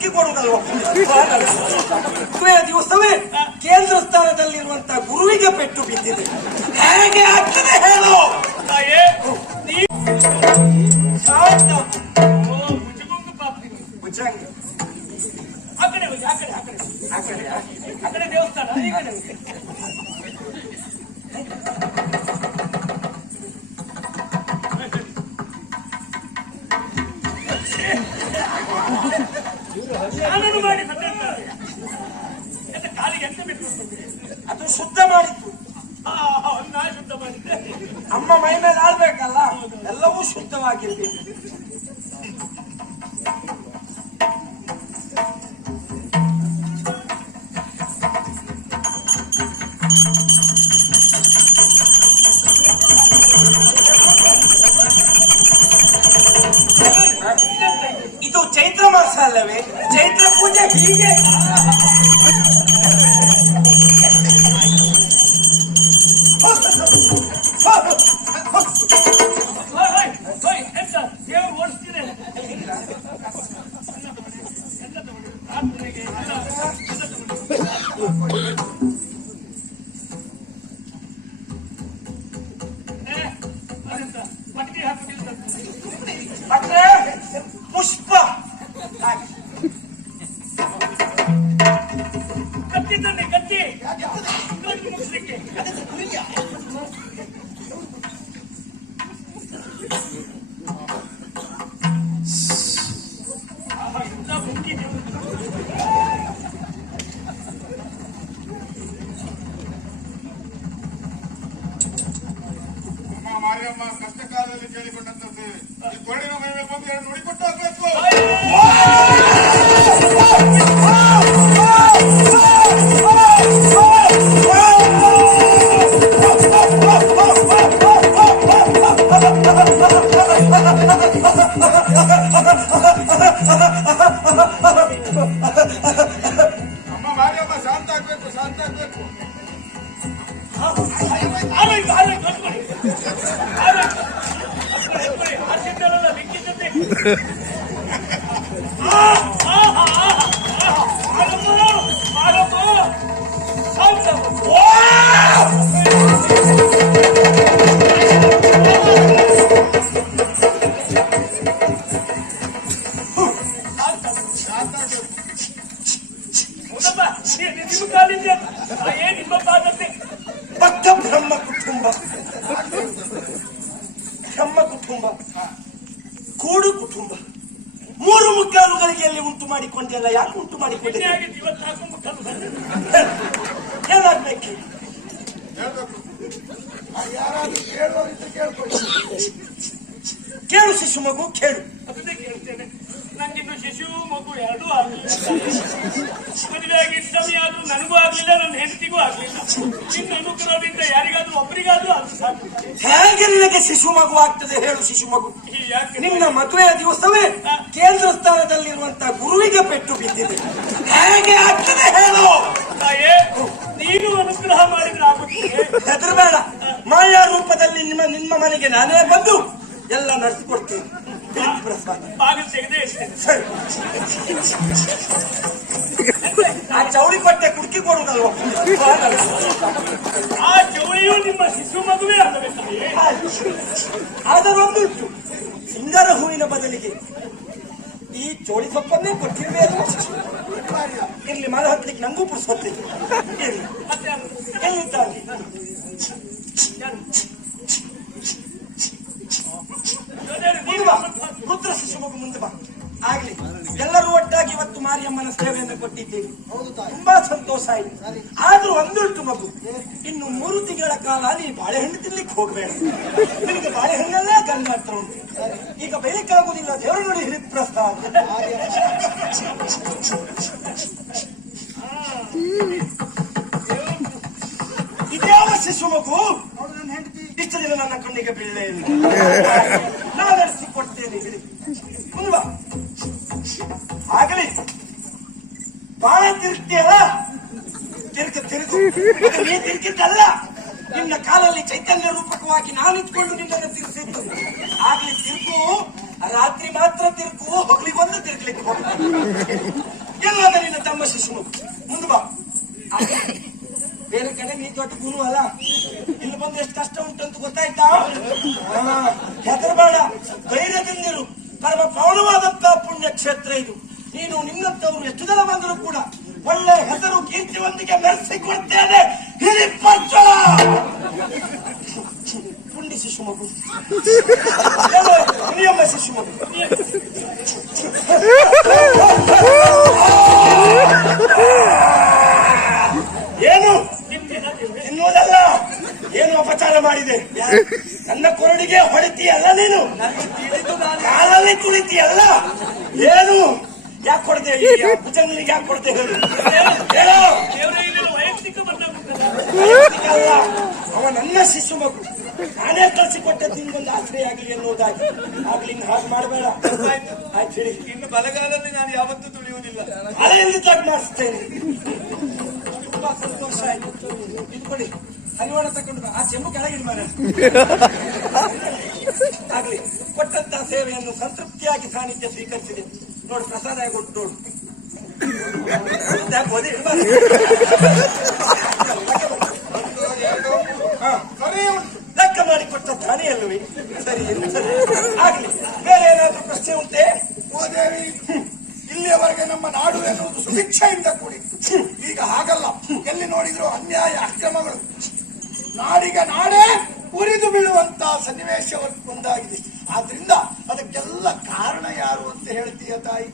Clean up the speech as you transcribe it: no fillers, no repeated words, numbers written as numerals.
ಕುಡುಕಿ ಕೊಡುವುದಲ್ವ? ದಿವಸವೇ ಕೇಂದ್ರ ಸ್ಥಾನದಲ್ಲಿರುವಂತಹ ಗುರುವಿಗೆ ಪೆಟ್ಟು ಬಿದ್ದಿದೆ. ಹೇಗೆ ಆಗ್ತದೆ ಹೇಳು? ದೇವಸ್ಥಾನ ಮಾಡಿ ಕಾಲಿಗೆ ಎಂತ ಬಿಟ್ಟು ಅದು ಶುದ್ಧ ಮಾಡಿತ್ತು. ನಾ ಶುದ್ಧ ಮಾಡಿದ್ದೆ. ಅಮ್ಮ ಮೈ ಮೇಲೆ ಆಡ್ಬೇಕಲ್ಲ, ಎಲ್ಲವೂ ಶುದ್ಧವಾಗಿರ್ಬೇಕು. ಇದು ಚೈತ್ರ ಮಾಸ ಅಲ್ಲವೇ? ಚೈತ್ರ ಪೂಜೆ ಹೀಗೆ. ದೇವರು ಓಡಿಸ್ತೀನಿ. ಪಟ್ಟಿ ಹಾಕ್ಬಿಟ್ಟಿರ್ತಾರೆ. ಪುಷ್ಪ ಕತ್ತಿ ತಂದೆ, ಕತ್ತಿ ಮುಗಿಸ್ಲಿಕ್ಕೆ. ಮಾರಿಯಮ್ಮ ಕಷ್ಟ ಕಾಲದಲ್ಲಿ ಕೇಳಿಕೊಂಡಂತೆ ಈ ಗೋಡಿನ ಮೈ ಮೇಲೆ ಬಂದು ಎರಡು ನುಡಿಕೊಟ್ಟು ಹಾಕಬೇಕು. ಅಮ್ಮ ಮಾರಿಯಮ್ಮ ಶಾಂತ ಆಗ್ಬೇಕು, ಶಾಂತ ಆಗ್ಬೇಕು. ಭಕ್ತ ಬ್ರಹ್ಮ ಕುಟುಂಬ, ಬ್ರಹ್ಮ ಕುಟುಂಬ, ಕೂಡು ಕುಟುಂಬ, ಮೂರು ಮುಕ್ಕಾಲುಗಳಿಗೆ ಎಲ್ಲಿ ಉಂಟು ಮಾಡಿಕೊಂಡೆಲ್ಲ. ಯಾಕೆ ಉಂಟು ಮಾಡಿಕೊಂಡೆ? ಏನಾಗ್ಬೇಕು? ಕೇಳು ಶಿಶು ಮಗು, ಕೇಳು. ಅದನ್ನೇ ಕೇಳ್ತೇನೆ. ನಂಗಿನ್ನು ಶಿಶು ಮಗು ಎರಡೂ ಆಗ್ಲಿಲ್ಲ. ಮದುವೆ ಆಗಿ ಸಮಯ ಆದ್ರೂ ನನಗೂ ಆಗ್ಲಿಲ್ಲ, ನನ್ನ ಹೆಂಡತಿಗೂ ಆಗ್ಲಿಲ್ಲ. ನಿನ್ನ ಅನುಗ್ರಹದಿಂದ ಯಾರಿಗಾದ್ರೂ ಒಬ್ಬರಿಗಾದ್ರೂ ಅದು ಸಾಕು. ಹೇಗೆ ನಿನಗೆ ಶಿಶು ಮಗು ಆಗ್ತದೆ ಹೇಳು? ಶಿಶು ಮಗು ಯಾಕೆ? ನಿನ್ನ ಮದುವೆಯ ದಿವಸವೇ ಕೇಂದ್ರ ಸ್ಥಾನದಲ್ಲಿರುವಂತಹ ಗುರುವಿಗೆ ಪೆಟ್ಟು ಬಿದ್ದಿದೆ. ಹೇಗೆ ಆಗ್ತದೆ ಹೇಳು? ನೀನು ಅನುಗ್ರಹ ಮಾಡಿದ್ರೆ ಆಗುತ್ತದೆ. ಹೆದರಬೇಡ, ಮಾಯಾ ರೂಪದಲ್ಲಿ ನಿಮ್ಮ ಮನೆಗೆ ನಾನೇ ಬಂದು ಎಲ್ಲ ನಡೆಸಿಕೊಡ್ತೇನೆ. ಬಾಗಿಲು ತೆಗೆದೇ ಇರ್ತೇನೆ. ಸರಿ, ಆ ಚೌಳಿ ಕೊಟ್ಟೆ ಕುಡ್ಕಿ ಕೊಡುವುದಲ್ವ? ಆ ಚೌಳಿಯು ನಿಮ್ಮ ಶಿಶು ಮಗುವೇ ಆಗಬೇಕು. ಅದರೊಂದುಂಟು, ಸಿಂಗಾರ ಹೂವಿನ ಬದಲಿಗೆ ಈ ಚೋಳಿ ಸೊಪ್ಪನ್ನೇ ಕೊಟ್ಟಿರ್ಬೇಕು. ಇರ್ಲಿ, ಮರ ಹತ್ತಲಿಕ್ಕೆ ನಂಗೂ ಪುರ್ಸೊತ್ತೆ. ಇರ್ಲಿ, ಎಲ್ಲಿದ್ದಾನೆ? ರುದ್ರ ಶಿಶು ಮಗು ಮುಂದೆ ಬಾ. ಆಗ್ಲಿ, ಎಲ್ಲರೂ ಒಟ್ಟಾಗಿ ಇವತ್ತು ಮಾರಿಯಮ್ಮನ ಸೇವೆಯನ್ನು ಕೊಟ್ಟಿದ್ದೇವೆ. ತುಂಬಾ ಸಂತೋಷ ಆಯ್ತು. ಆದ್ರೂ ಒಂದುಂಟು ಮಗು, ಇನ್ನು 3 ತಿಂಗಳ ಕಾಲ ನೀ ಬಾಳೆಹಣ್ಣು ತಿನ್ಲಿಕ್ಕೆ ಹೋಗ್ಬೇಡ. ನಿನಗೆ ಬಾಳೆಹಣ್ಣೆಲ್ಲ ಗಂಡ ಹತ್ರ ಉಂಟು. ಈಗ ಬೆಳಿಕಾಗುವುದಿಲ್ಲ, ದೇವರು ನೋಡಿ ಹರಿಪ್ರಸಾದ. ಇದ್ಯಾವ ಶಿಶು ಮಗು? ಇಷ್ಟು ದಿನ ನನ್ನ ಕಣ್ಣಿಗೆ ಬೀಳಲೇ ಇಲ್ಲ. ನಾನು ನಡೆಸಿಕೊಡ್ತೇನೆ. ಮುಂದೆ ಆಗಲಿ, ಬಾಳ ತಿರುಗ್ತೀಯಲ್ಲ, ತಿರುಗು. ನೀ ತಿರುಗಿದ್ದಲ್ಲ, ನಿನ್ನ ಕಾಲಲ್ಲಿ ಚೈತನ್ಯ ರೂಪಕವಾಗಿ ನಾನು ಇಟ್ಕೊಂಡು ನಿನ್ನನ್ನು ತಿರುಗಿಸಿದ್ದು. ಆಗ್ಲಿ, ತಿರುಗು. ರಾತ್ರಿ ಮಾತ್ರ ತಿರುಗು, ಹೊಗಳಿಗೊಂದು ತಿರುಗ್ಲಿಕ್ಕೆ ಹೋಗ. ಎಲ್ಲಾದ ನಿನ್ನ ತಮ್ಮ ಶಿಶು ಮಗು ಮುಂದೆ ಬಾ. ಬೇರೆ ಕಡೆ ನೀ ದೊಡ್ಡ ಗುರು ಅಲ್ಲ, ಇಲ್ಲಿ ಬಂದು ಎಷ್ಟು ಕಷ್ಟ ಉಂಟು ಅಂತ ಗೊತ್ತಾಯ್ತಾ? ಹೆದರಬೇಡ, ಧೈರ್ಯದಿಂದಿರು. ಪರಮ ಪೌಣವಾದಂತಹ ಪುಣ್ಯ ಕ್ಷೇತ್ರ ಇದು. ನೀನು ನಿನ್ನಂತವ್ರು ಎಷ್ಟು ಜನ ಬಂದರೂ ಕೂಡ ಒಳ್ಳೆ ಹೆಸರು ಕೀರ್ತಿಯೊಂದಿಗೆ ಮೆರೆಸಿಕೊಡ್ತೇನೆ. ಹಿರಿಪಚ್ಚಳ ಪುಂಡಿ ಶಿಶು ಮಗು, ಹುಲಿಯಮ್ಮ ಶಿಶು ಮಗು. ಏನು ತಿನ್ನುವುದಲ್ಲ, ಏನು ಅಪಚಾರ ಮಾಡಿದೆ? ನನ್ನ ಕೊರಡಿಗೆ ಹೊಡಿತೀಯಲ್ಲ ನೀನು, ಕಾಲಲ್ಲಿ ತುಳಿತೀಯಲ್ಲ. ಏನು ಯಾಕೆ ಕೊಡದೆ? ಭುಜಂಗನಿಗೆ ಯಾಕೆ ಕೊಡದೆ ಹೇಳು? ವೈಯಕ್ತಿಕ ಅಲ್ಲ, ಅವ ನನ್ನ ಶಿಶು ಮಗು. ನಾನೇ ಕಳಿಸಿಕೊಟ್ಟೆ ನಿನ್ಗೊಂದು ಆಶ್ರಯ ಆಗಲಿ ಎನ್ನುವುದಾಗಿ. ಆಗ್ಲಿ ಹಾಗೆ ಮಾಡಬೇಡ. ಆಯ್ತು ಹೇಳಿ. ಇನ್ನು ಬಲಗಾಲಲ್ಲಿ ನಾನು ಯಾವತ್ತೂ ತುಳಿಯುವುದಿಲ್ಲ. ಅಲೆಯಲ್ಲಿ ತಗ್ ಮಾಡಿಸ್ತೇನೆ. ತುಂಬಾ ಸಂತೋಷ ಆಯ್ತು. ಇದು ಕೊಡಿ, ಹರಿವಾಣ ತಕೊಂಡು ಆ ಚೆಂಬು ಕೆಳಗಿಡ ಮನೆ. ಆಗ್ಲಿ, ಕೊಟ್ಟಂತಹ ಸೇವೆಯನ್ನು ಸಂತೃಪ್ತಿಯಾಗಿ ಸಾನ್ನಿಧ್ಯ ಸ್ವೀಕರಿಸಿದೆ. ನೋಡು, ಪ್ರಸಾದ ಕೊಟ್ಟು ನೋಡು. ಲೆಕ್ಕ ಮಾಡಿ ಕೊಟ್ಟ ತಾನೇ ಅಲ್ವೇ? ಸರಿ ಸರಿ, ಆಗ್ಲಿ. ಬೇರೆ ಏನಾದ್ರೂ ಪ್ರಶ್ನೆ ಉಂಟೆ? ಓ ದೇವಿ, ಇಲ್ಲಿಯವರೆಗೆ ನಮ್ಮ ನಾಡು ಎನ್ನುವುದು ಸುಭಿಕ್ಷೆಯಿಂದ ಕೂಡಿತ್ತು. ಈಗ ಹಾಗಲ್ಲ, ಎಲ್ಲಿ ನೋಡಿದ್ರು ಅನ್ಯಾಯ ಅಕ್ರಮಗಳು. ನಾಡಿಗೆ ನಾಡೇ ಉರಿದು ಬೀಳುವಂತಹ ಸನ್ನಿವೇಶ ಒಂದಾಗಿದೆ. ಆದ್ರಿಂದ ಅದಕ್ಕೆಲ್ಲ ಕಾರಣ ಯಾರು ಅಂತ ಹೇಳ್ತೀಯ ತಾಯಿ?